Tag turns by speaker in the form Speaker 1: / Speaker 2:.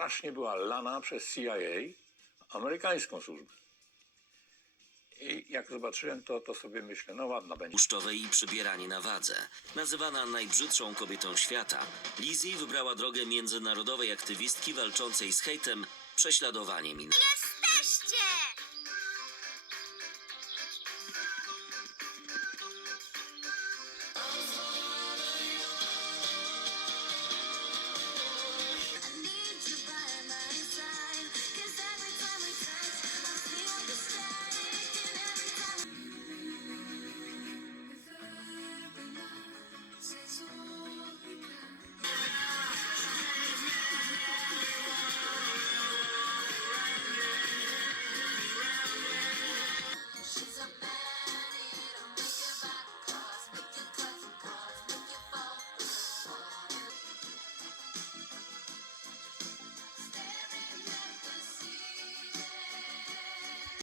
Speaker 1: strasznie była lana przez CIA, amerykańską służbę. I jak zobaczyłem to, to sobie myślę, no ładna będzie.
Speaker 2: tłuszczowej i przybieranie na wadze. Nazywana najbrzydszą kobietą świata, Lizzie wybrała drogę międzynarodowej aktywistki walczącej z hejtem, prześladowaniem i
Speaker 3: Jesteście!